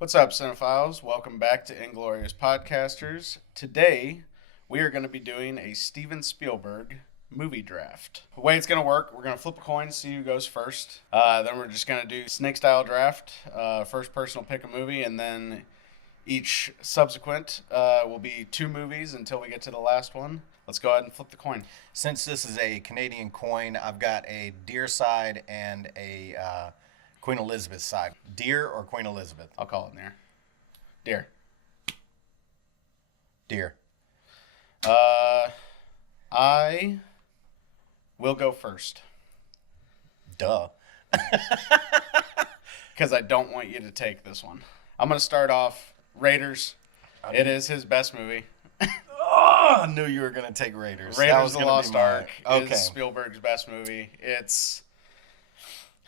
What's up, cinephiles? Welcome back to Inglorious Podcasters. Today, we are going to be doing a Steven Spielberg movie draft. The way it's going to work, we're going to flip a coin, see who goes first. Then we're just going to do snake-style draft. First person will pick a movie, and then each subsequent will be two movies until we get to the last one. Let's go ahead and flip the coin. Since this is a Canadian coin, I've got a deer side and a Queen Elizabeth side. Deer or Queen Elizabeth? I'll call it in there. Dear. Deer. I will go first. Duh. Because I don't want you to take this one. I'm going to start off Raiders. It is his best movie. Oh, I knew you were going to take Raiders. Raiders of the Lost Ark Okay. is Spielberg's best movie. It's...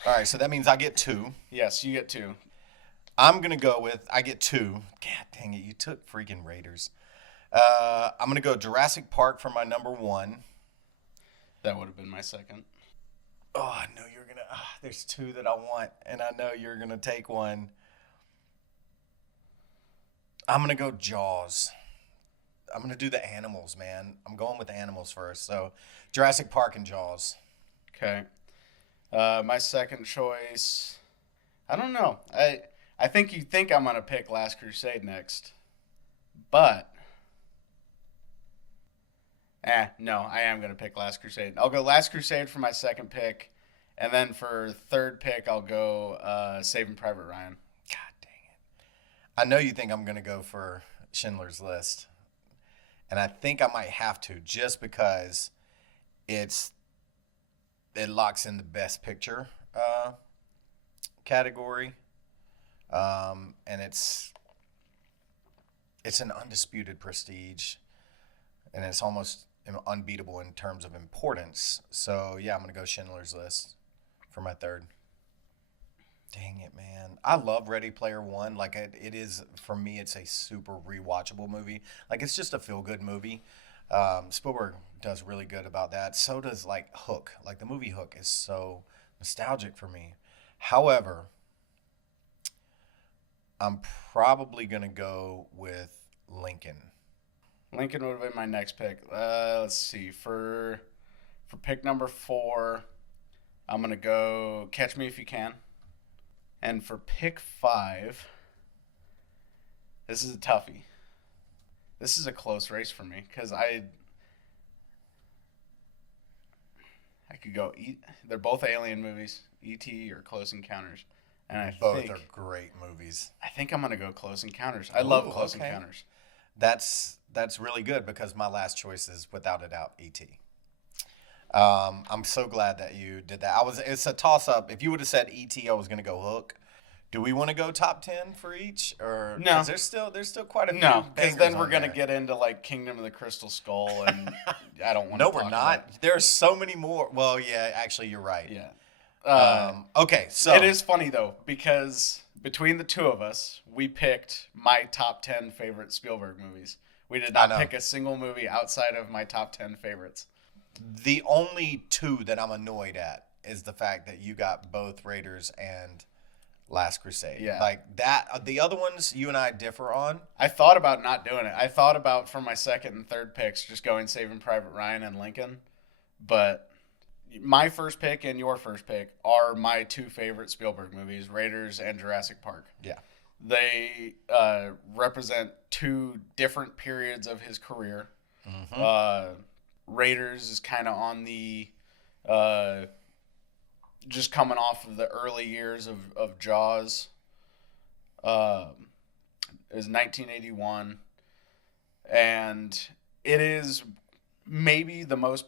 All right, so that means I get two. Yes, you get two. I'm going to go with, I get two. God dang it, you took freaking Raiders. I'm going to go Jurassic Park for my number one. That would have been my second. Oh, I know you're going to, there's two that I want, and I know you're going to take one. I'm going to go Jaws. I'm going to do the animals, man. I'm going with the animals first. So Jurassic Park and Jaws. Okay. My second choice, I don't know. I think you think I'm going to pick Last Crusade next. But, no, I am going to pick Last Crusade. I'll go Last Crusade for my second pick. And then for third pick, I'll go Saving Private Ryan. God dang it. I know you think I'm going to go for Schindler's List. And I think I might have to just because it locks in the best picture category. And it's an undisputed prestige. And it's almost unbeatable in terms of importance. So, yeah, I'm going to go Schindler's List for my third. Dang it, man. I love Ready Player One. Like, it is, for me, it's a super rewatchable movie. Like, it's just a feel-good movie. Spielberg does really good about that. So does, like, Hook. Like, the movie Hook is so nostalgic for me. However, I'm probably going to go with Lincoln. Lincoln would have been my next pick. Let's see. For pick number 4, I'm going to go Catch Me If You Can. And for pick 5, this is a toughie. This is a close race for me because I could go. They're both alien movies, E.T. or Close Encounters, and I Both think are great movies. I think I'm gonna go Close Encounters. I love Close okay. Encounters. That's really good because my last choice is without a doubt E.T. I'm so glad that you did that. It's a toss up. If you would have said E.T., I was going to go Hook. Do we want to go top 10 for each, or no? 'Cause there's still quite a few. No, because then we're going to get into like Kingdom of the Crystal Skull, and I don't want. No, to we're not. There's so many more. Well, yeah, actually, you're right. Yeah. Okay, so it is funny though because between the two of us, we picked my top 10 favorite Spielberg movies. We did not pick a single movie outside of my top 10 favorites. The only two that I'm annoyed at is the fact that you got both Raiders and Last Crusade. Yeah. Like that. The other ones you and I differ on. I thought about not doing it. I thought about for my second and third picks just going Saving Private Ryan and Lincoln. But my first pick and your first pick are my two favorite Spielberg movies, Raiders and Jurassic Park. Yeah. They represent two different periods of his career. Mm-hmm. Raiders is kind of on the just coming off of the early years of Jaws. It was 1981, and it is maybe the most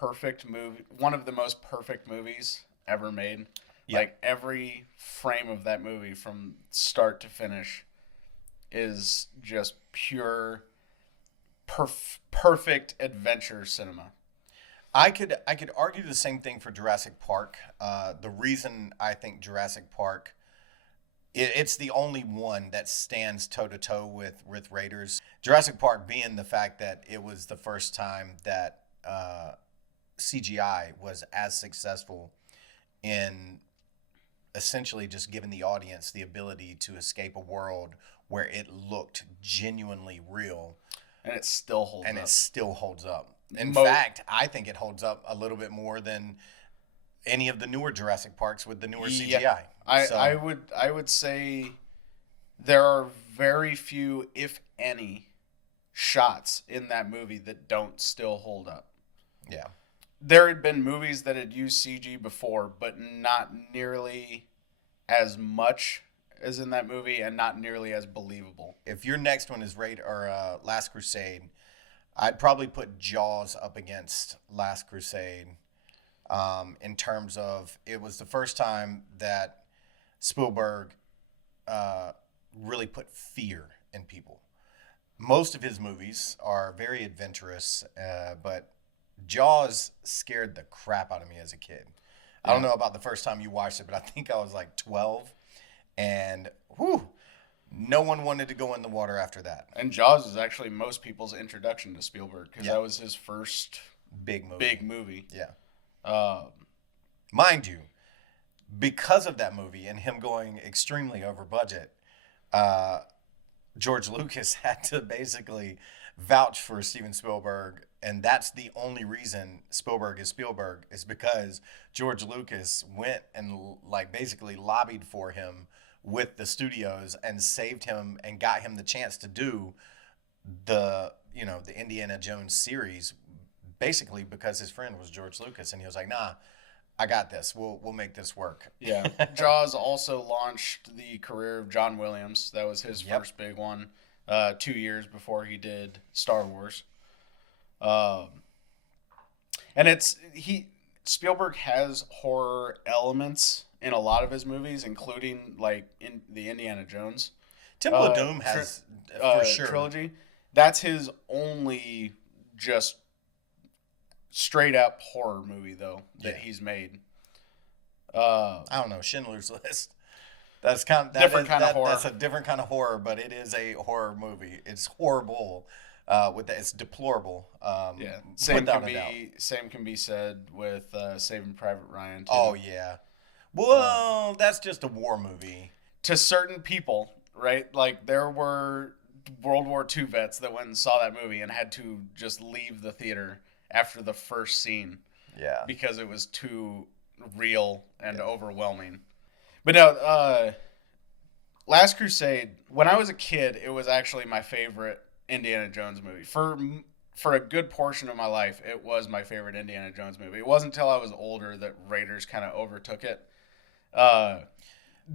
perfect movie, one of the most perfect movies ever made. Yeah. Like every frame of that movie from start to finish is just pure perfect adventure cinema. I could argue the same thing for Jurassic Park. The reason I think Jurassic Park, it's the only one that stands toe to toe with Raiders. Jurassic Park being the fact that it was the first time that CGI was as successful in essentially just given the audience the ability to escape a world where it looked genuinely real, And it still holds and up. it still holds up. In Mo- fact, I think it holds up a little bit more than any of the newer Jurassic Parks with the newer CGI. I would say there are very few, if any, shots in that movie that don't still hold up. Yeah. There had been movies that had used CG before, but not nearly as much as in that movie, and not nearly as believable. If your next one is Last Crusade, I'd probably put Jaws up against Last Crusade, in terms of it was the first time that Spielberg really put fear in people. Most of his movies are very adventurous, but Jaws scared the crap out of me as a kid. I don't know about the first time you watched it, but I think I was like 12, and no one wanted to go in the water after that. And Jaws is actually most people's introduction to Spielberg, because that was his first big movie. Yeah. Mind you, because of that movie and him going extremely over budget, George Lucas had to basically vouch for Steven Spielberg, and that's the only reason Spielberg is because George Lucas went and like basically lobbied for him with the studios and saved him and got him the chance to do the Indiana Jones series, basically because his friend was George Lucas, and he was like, nah, I got this. We'll make this work. Yeah. Jaws also launched the career of John Williams. That was his first big one, 2 years before he did Star Wars. And Spielberg has horror elements in a lot of his movies, including like in the Indiana Jones Temple of Doom has for sure trilogy. That's his only just straight up horror movie though that he's made. I don't know, Schindler's List. That's kind of horror. That's a different kind of horror, but it is a horror movie. It's horrible. It's deplorable. Same can be said with Saving Private Ryan too. Oh yeah. Well, that's just a war movie to certain people, right? Like there were World War II vets that went and saw that movie and had to just leave the theater after the first scene. Yeah. Because it was too real and overwhelming. But no, Last Crusade, when I was a kid, it was actually my favorite Indiana Jones movie. For a good portion of my life, it was my favorite Indiana Jones movie. It wasn't until I was older that Raiders kind of overtook it.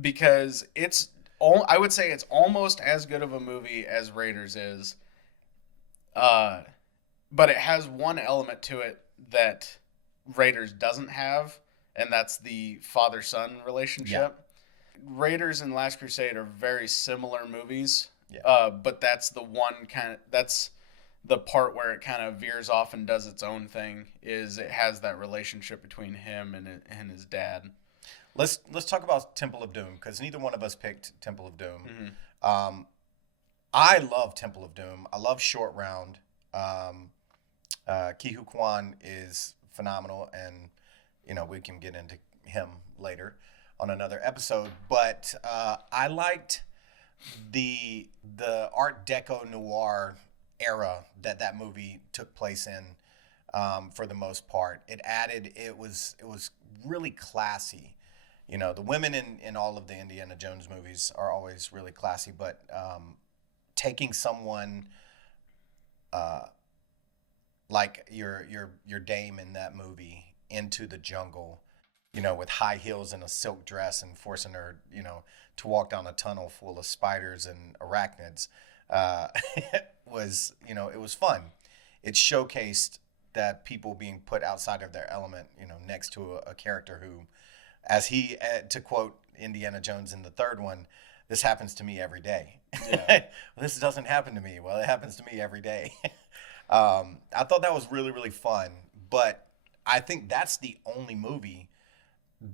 Because I would say it's almost as good of a movie as Raiders is. But it has one element to it that Raiders doesn't have, and that's the father-son relationship. Yeah. Raiders and Last Crusade are very similar movies, but that's that's the part where it kind of veers off and does its own thing, is it has that relationship between him and his dad. Let's talk about Temple of Doom, because neither one of us picked Temple of Doom. Mm-hmm. I love Temple of Doom. I love Short Round. Ke Huy Quan is phenomenal, and we can get into him later on another episode. But I liked the Art Deco noir era that movie took place in. For the most part, it was really classy. The women in all of the Indiana Jones movies are always really classy, but taking someone like your dame in that movie into the jungle, with high heels and a silk dress, and forcing her, to walk down a tunnel full of spiders and arachnids, was, it was fun. It showcased that people being put outside of their element, next to a character who, as to quote Indiana Jones in the third one, this happens to me every day. Yeah. This doesn't happen to me. Well, it happens to me every day. I thought that was really, really fun, but I think that's the only movie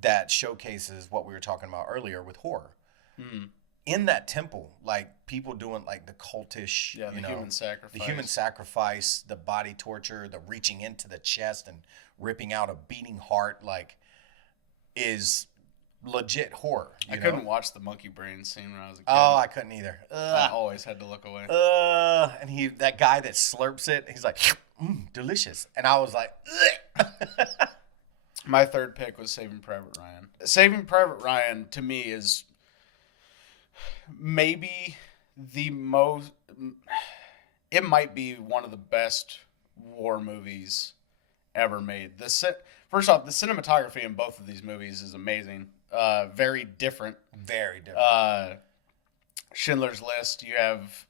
that showcases what we were talking about earlier with horror. Mm-hmm. In that temple, like people doing like the cultish, the human sacrifice, the body torture, the reaching into the chest and ripping out a beating heart, like is legit horror. I couldn't watch the monkey brain scene when I was a kid. Oh, I couldn't either. I always had to look away. And that guy that slurps it, he's like, delicious. And I was like, My third pick was Saving Private Ryan. Saving Private Ryan, to me, is maybe the most... It might be one of the best war movies ever made. First off, the cinematography in both of these movies is amazing. Very different. Very different. Schindler's List, you have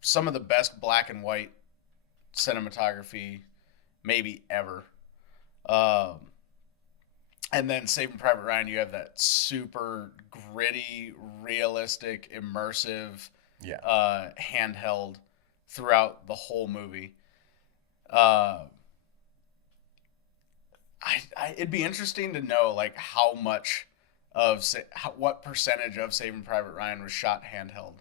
some of the best black and white cinematography maybe ever. And then Saving Private Ryan, you have that super gritty, realistic, immersive, handheld throughout the whole movie. It'd be interesting to know like what percentage of Saving Private Ryan was shot handheld,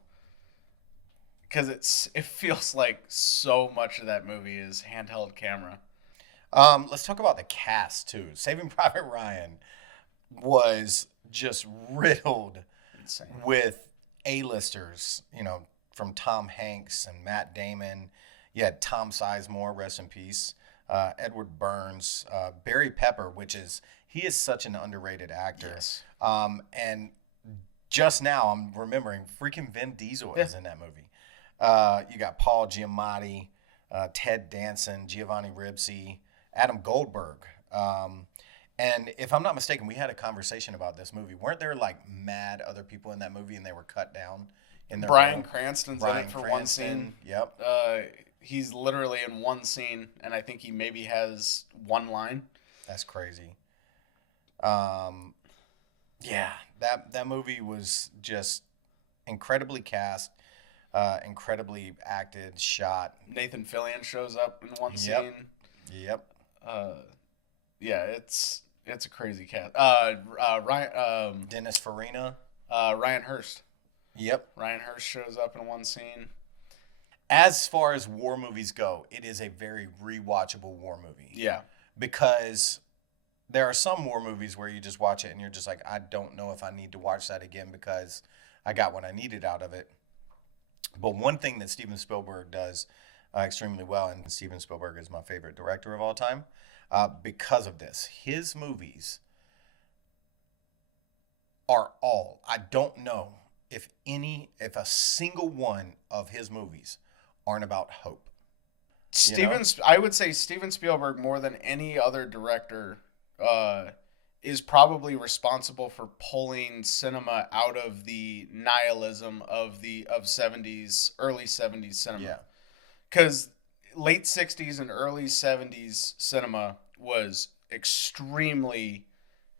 because it feels like so much of that movie is handheld camera. Let's talk about the cast too. Saving Private Ryan was just riddled with A-listers, from Tom Hanks and Matt Damon. You had Tom Sizemore, rest in peace. Edward Burns, Barry Pepper, he is such an underrated actor. Yes. And just now I'm remembering freaking Vin Diesel is in that movie. You got Paul Giamatti, Ted Danson, Giovanni Ribisi, Adam Goldberg. And if I'm not mistaken, we had a conversation about this movie. Weren't there like mad other people in that movie and they were cut down in their Bryan role? Cranston's in it for one scene. Yep. He's literally in one scene, and I think he maybe has one line. That's crazy. Yeah, that movie was just incredibly cast, incredibly acted, shot. Nathan Fillion shows up in one scene. Yep. Yeah, it's a crazy cast. Ryan. Dennis Farina. Ryan Hurst. Yep. Ryan Hurst shows up in one scene. As far as war movies go, it is a very rewatchable war movie. Yeah. Because there are some war movies where you just watch it and you're just like, I don't know if I need to watch that again because I got what I needed out of it. But one thing that Steven Spielberg does extremely well, and Steven Spielberg is my favorite director of all time, because of this. His movies are I don't know if a single one of his movies aren't about hope. I would say Steven Spielberg, more than any other director, is probably responsible for pulling cinema out of the nihilism of early 70s cinema. Yeah. Because late 60s and early 70s cinema was extremely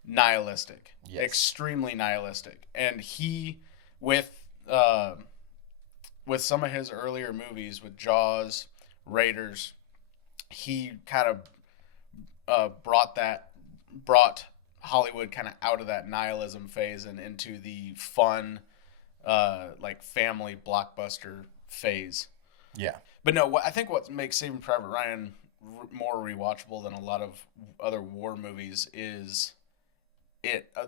nihilistic. Yes. Extremely nihilistic. And he, with some of his earlier movies, with Jaws, Raiders, he kind of brought Hollywood kind of out of that nihilism phase and into the fun, like family blockbuster phase. Yeah. But no, I think what makes Saving Private Ryan more rewatchable than a lot of other war movies is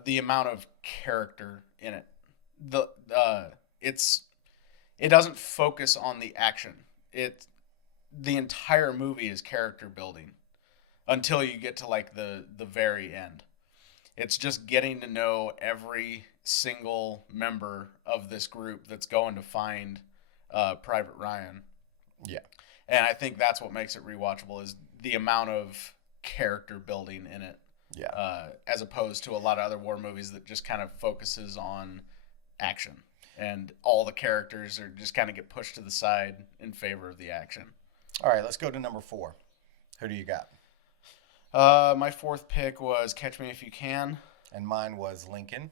the amount of character in it. It doesn't focus on the action. The entire movie is character building until you get to like the very end. It's just getting to know every single member of this group that's going to find Private Ryan. Yeah. And I think that's what makes it rewatchable is the amount of character building in it. Yeah. As opposed to a lot of other war movies that just kind of focuses on action. And all the characters are just kind of get pushed to the side in favor of the action. All right, let's go to number 4. Who do you got? My fourth pick was Catch Me If You Can. And mine was Lincoln.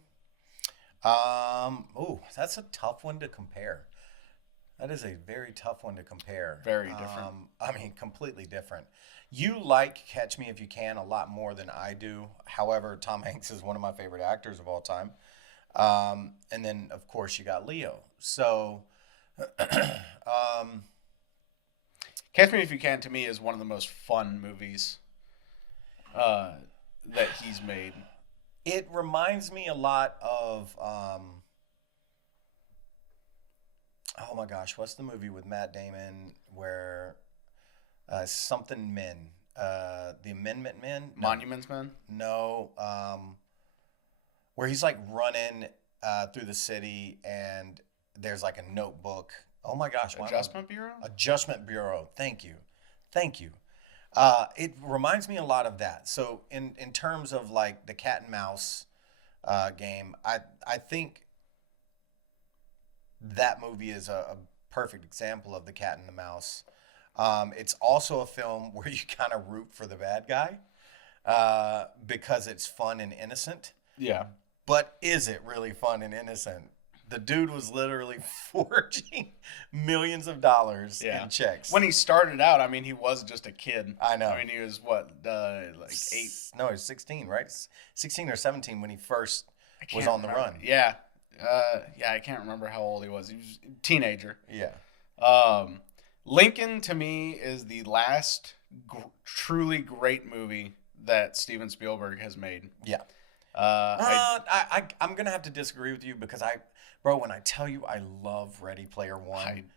That's a tough one to compare. That is a very tough one to compare. Very different. Completely different. You like Catch Me If You Can a lot more than I do. However, Tom Hanks is one of my favorite actors of all time. And then, of course, you got Leo. So, Catch Me If You Can, to me, is one of the most fun movies. that he's made. It reminds me a lot of, oh my gosh, what's the movie with Matt Damon where something men, the Amendment Men? No. Monuments Men? No, where he's like running through the city and there's like a notebook. Oh my gosh. Adjustment Bureau? Adjustment Bureau. Thank you. It reminds me a lot of that. So in terms of like the cat and mouse game, I think that movie is a perfect example of the cat and the mouse. It's also a film where you kind of root for the bad guy because it's fun and innocent. Yeah. But is it really fun and innocent? The dude was literally forging millions of dollars in checks. When he started out, I mean, he was just a kid. I know. I mean, he was what, like 8? No, he was 16, right? 16 or 17 when he first was on the run. Yeah. I can't remember how old he was. He was a teenager. Yeah. Lincoln, to me, is the last truly great movie that Steven Spielberg has made. Yeah. I'm going to have to disagree with you because when I tell you I love Ready Player One,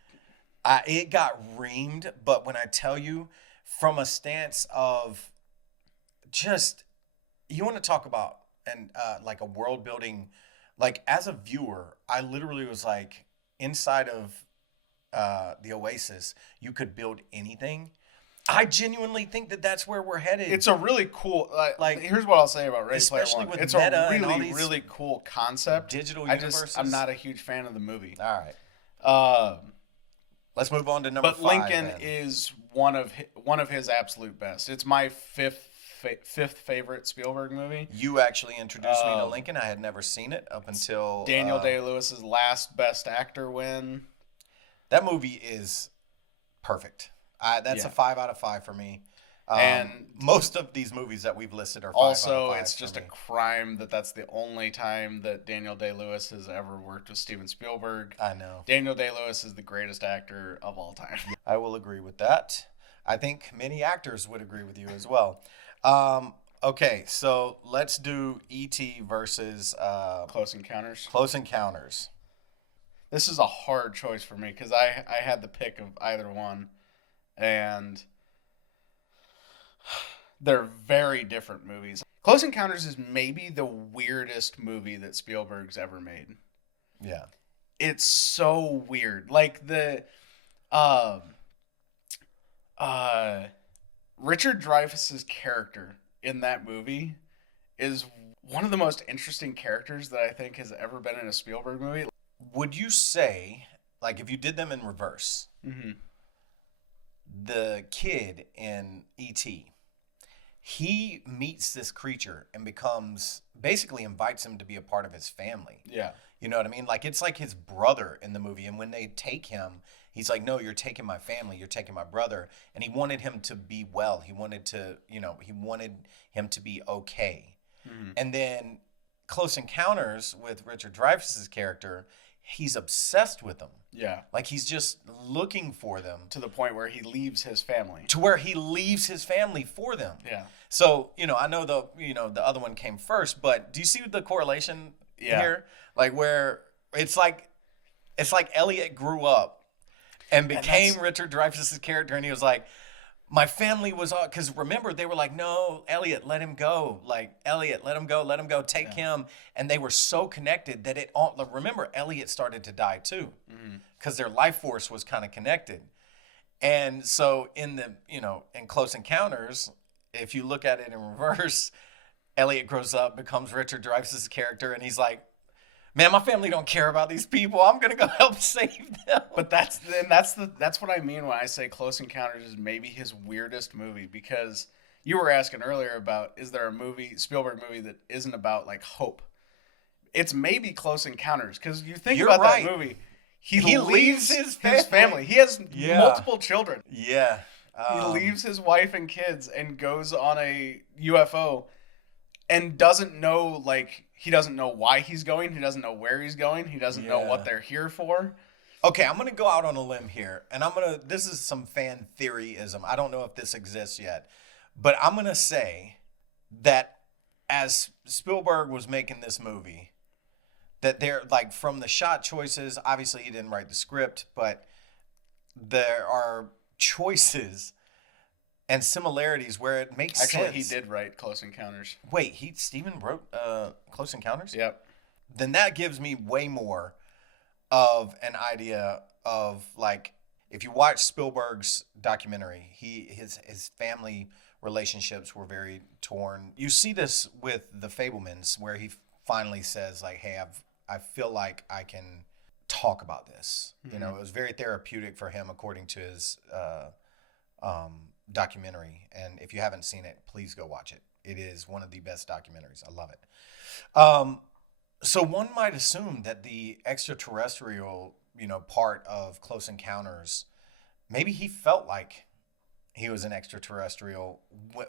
it got reamed, but when I tell you from a stance of just, you want to talk about like a world building, like as a viewer, I literally was like inside of the Oasis, you could build anything. I genuinely think that that's where we're headed. It's a really cool. Like, here's what I'll say about Ready Player One. With it's meta a and all really, these really cool concept. Digital universes. I'm not a huge fan of the movie. All right. Let's move on to number 5. But Lincoln is one of his absolute best. It's my fifth favorite Spielberg movie. You actually introduced me to Lincoln. I had never seen it up until Daniel Day-Lewis's last Best Actor win. That movie is perfect. That's a 5 out of 5 for me. And most of these movies that we've listed are 5 out of 5. Also, it's just a crime that's the only time that Daniel Day-Lewis has ever worked with Steven Spielberg. I know. Daniel Day-Lewis is the greatest actor of all time. I will agree with that. I think many actors would agree with you as well. Okay, so let's do E.T. versus Close Encounters. Close Encounters. This is a hard choice for me because I had the pick of either one. And they're very different movies. Close Encounters is maybe the weirdest movie that Spielberg's ever made. Yeah. It's so weird. Like the Richard Dreyfuss's character in that movie is one of the most interesting characters that I think has ever been in a Spielberg movie. Would you say, like, if you did them in reverse, the kid in E.T., he meets this creature and basically invites him to be a part of his family. Yeah. You know what I mean? Like, it's like his brother in the movie. And when they take him, he's like, no, you're taking my family. You're taking my brother. And he wanted him to be well. He wanted him to be okay. Mm-hmm. And then Close Encounters with Richard Dreyfuss's character, he's obsessed with them. Yeah. Like, he's just looking for them. To the point where he leaves his family. To where he leaves his family for them. Yeah. So, I know the other one came first, but do you see the correlation here? Like, where it's like Elliot grew up and became Richard Dreyfuss's character, and he was like, my family was all, because remember, they were like, no, Elliot, let him go. Like, Elliot, let him go, take him. And they were so connected that remember, Elliot started to die too, because their life force was kind of connected. And so in Close Encounters, if you look at it in reverse, Elliot grows up, becomes Richard Dreyfuss's character, and he's like, man, my family don't care about these people. I'm gonna go help save them. But that's what I mean when I say Close Encounters is maybe his weirdest movie, because you were asking earlier about, is there a Spielberg movie that isn't about like hope? It's maybe Close Encounters, because you think about that movie, he leaves his family. He has multiple children. Yeah. He leaves his wife and kids and goes on a UFO and doesn't know, like, he doesn't know why he's going. He doesn't know where he's going. He doesn't know what they're here for. Okay, I'm going to go out on a limb here. And this is some fan theoryism. I don't know if this exists yet. But I'm going to say that as Spielberg was making this movie, that there, like, from the shot choices, obviously he didn't write the script, but there are choices and similarities where it makes sense. Actually, he did write Close Encounters. Wait, Steven wrote Close Encounters? Yep. Then that gives me way more of an idea of, like, if you watch Spielberg's documentary, his family relationships were very torn. You see this with The Fabelmans, where he finally says, like, hey, I feel like I can talk about this. Mm-hmm. You know, it was very therapeutic for him, according to his documentary. And if you haven't seen it, please go watch it. It is one of the best documentaries. I love it. So one might assume that the extraterrestrial, part of Close Encounters, maybe he felt like he was an extraterrestrial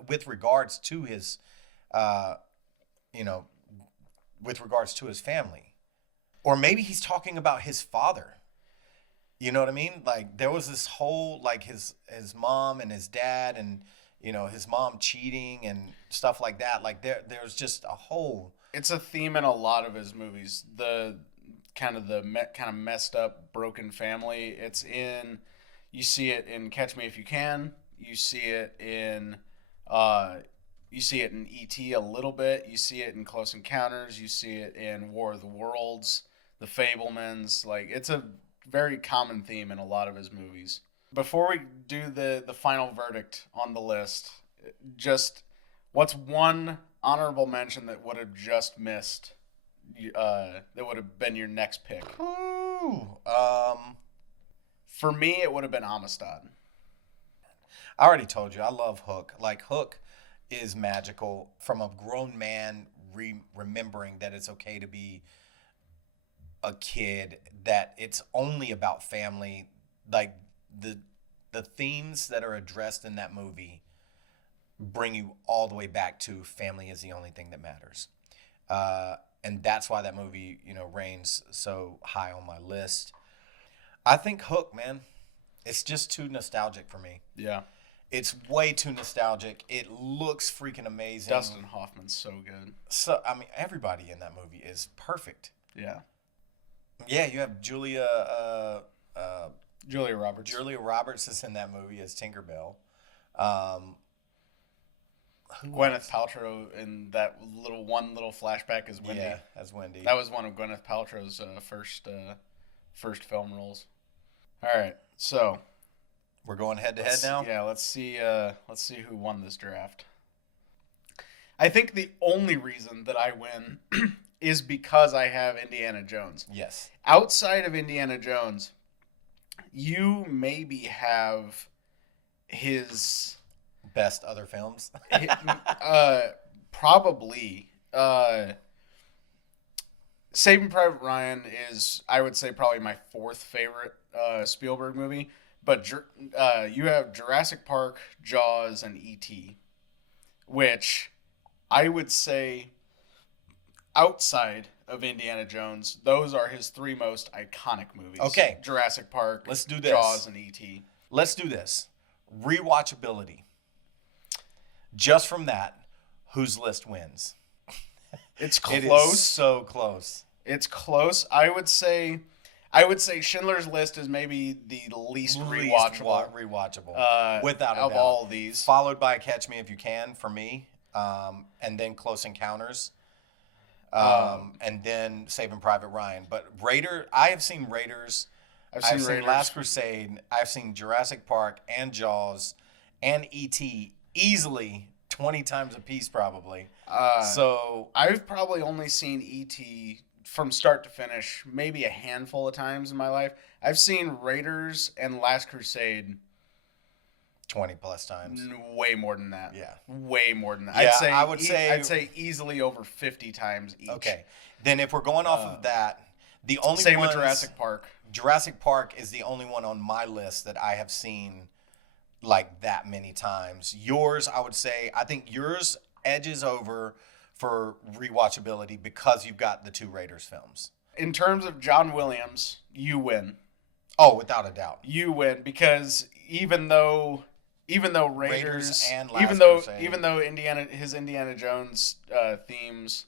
with regards to his, with regards to his family. Or maybe he's talking about his father. You know what I mean? Like, there was this whole, like, his mom and his dad and, his mom cheating and stuff like that. Like, there's just a whole... It's a theme in a lot of his movies. The kind of messed up, broken family. You see it in Catch Me If You Can. You see it in E.T. a little bit. You see it in Close Encounters. You see it in War of the Worlds, The Fabelmans. Like, it's a very common theme in a lot of his movies. Before we do the final verdict on the list, just what's one honorable mention that would have just missed, that would have been your next pick? For me, it would have been Amistad. I already told you, I love Hook. Like, Hook is magical from a grown man remembering that it's okay to be a kid, that it's only about family. Like, the themes that are addressed in that movie bring you all the way back to family is the only thing that matters. And that's why that movie, reigns so high on my list. I think Hook, man, it's just too nostalgic for me. Yeah. It's way too nostalgic. It looks freaking amazing. Dustin Hoffman's so good. So, I mean, everybody in that movie is perfect. Yeah. Yeah, you have Julia Roberts. Julia Roberts is in that movie as Tinkerbell. Gwyneth Paltrow in that little flashback as Wendy. Yeah, as Wendy. That was one of Gwyneth Paltrow's first film roles. All right, so we're going head to head now. Yeah, let's see who won this draft. I think the only reason that I win is because I have Indiana Jones. Yes. Outside of Indiana Jones, you maybe have his best other films. Probably. Saving Private Ryan is, I would say, probably my fourth favorite Spielberg movie. But you have Jurassic Park, Jaws, and E.T., which I would say, outside of Indiana Jones, those are his three most iconic movies. Okay. Jurassic Park, let's do this. Jaws, and E.T. Let's do this. Rewatchability. Just from that, whose list wins? It's close. It is so close. It's close. I would say Schindler's List is maybe the least rewatchable. Without a doubt. Of all these. Followed by Catch Me If You Can for me, and then Close Encounters, and then Saving Private Ryan. But I have seen Raiders. I've seen Last Crusade. I've seen Jurassic Park and Jaws and E.T. easily 20 times a piece, probably. So I've probably only seen E.T. from start to finish maybe a handful of times in my life. I've seen Raiders and Last Crusade 20 plus times. Way more than that. Yeah. Way more than that. Yeah, I'd say easily over 50 times each. Okay. Then if we're going off of that, the only same with Jurassic Park. Jurassic Park is the only one on my list that I have seen like that many times. Yours, I would say, I think yours edges over for rewatchability because you've got the two Raiders films. In terms of John Williams, you win. Oh, without a doubt. You win because even though even though Raiders and even Last though Crusade. even though his Indiana Jones themes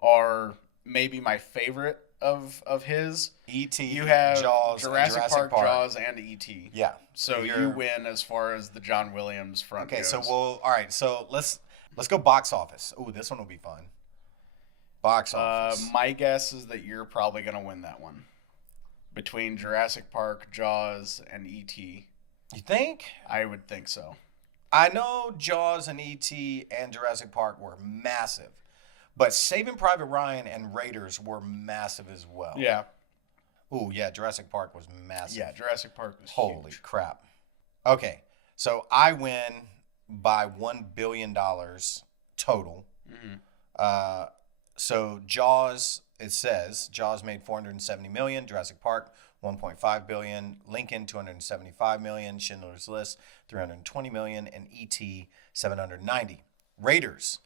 are maybe my favorite of his. E.T., You have Jaws, and Jurassic Park, Jaws, and E.T. Yeah. So you win as far as the John Williams front Okay, goes. so all right. So let's go box office. Ooh, this one will be fun. Box office. My guess is that you're probably going to win that one. Between Jurassic Park, Jaws, and E.T. You think? I would think so. I know Jaws and E.T. and Jurassic Park were massive, but Saving Private Ryan and Raiders were massive as well. Yeah. Ooh, yeah, Jurassic Park was massive. Yeah, Jurassic Park was Holy huge. crap. Okay, so I win by $1 billion total. Mm-hmm. So Jaws, it says Jaws made $470 million, Jurassic Park $1.5 billion, Lincoln $275 million, Schindler's List $320 million, and E.T. $790. Raiders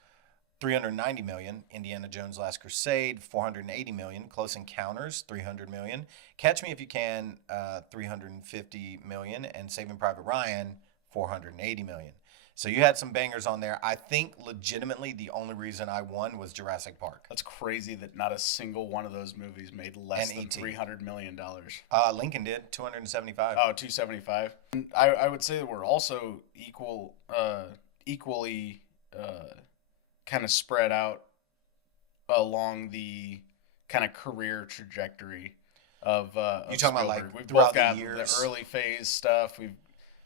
$390 million, Indiana Jones Last Crusade $480 million, Close Encounters $300 million, Catch Me If You Can $350 million, and Saving Private Ryan $480 million. So you had some bangers on there. I think legitimately the only reason I won was Jurassic Park. That's crazy that not a single one of those movies made less than $300 million. Lincoln did, 275. Oh, 275. I would say that we're also equally kind of spread out along the kind of career trajectory of you talking Spielberg. about like We've throughout both got the years? the early phase stuff. We've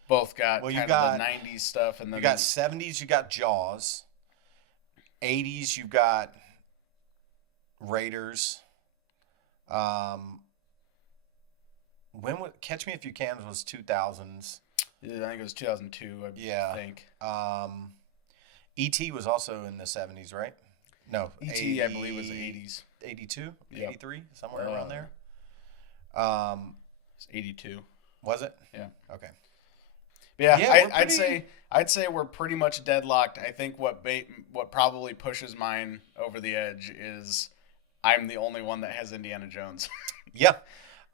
both got Well, kind of the 90s stuff. And then you got 70s, you got Jaws. 80s, you got Raiders. When would Catch Me If You Can was 2000s. Yeah, I think it was 2002, I think. E.T. was also in the 70s, right? No. E.T., I believe, was the 80s. 82? Yep. 83? Somewhere around there? It's 82. Was it? Yeah. Okay. Yeah, I'd say we're pretty much deadlocked. I think what probably pushes mine over the edge is I'm the only one that has Indiana Jones. Yeah.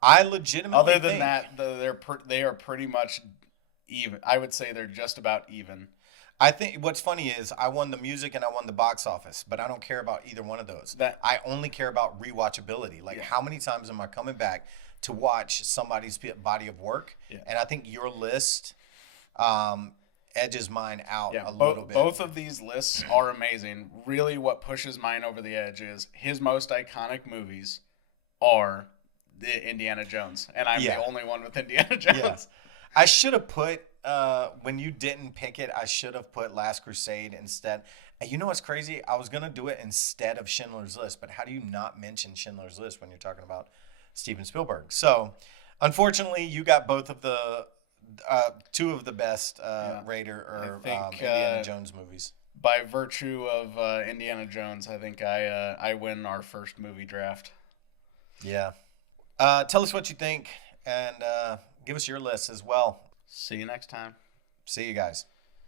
I legitimately Other than think that, they are pretty much even. I would say they're just about even. I think what's funny is I won the music and I won the box office, but I don't care about either one of those. I only care about rewatchability. Like, how many times am I coming back to watch somebody's body of work? Yeah. And I think your list edges mine out a little bit. Both of these lists are amazing. Really, what pushes mine over the edge is his most iconic movies are the Indiana Jones, and I'm the only one with Indiana Jones. Yeah. I should have put when you didn't pick it, I should have put Last Crusade instead. And you know what's crazy? I was gonna do it instead of Schindler's List, but how do you not mention Schindler's List when you're talking about Steven Spielberg? So, unfortunately, you got both of the two of the best Indiana Jones movies. By virtue of Indiana Jones, I think I win our first movie draft. Yeah. Tell us what you think and give us your list as well. See you next time. See you guys.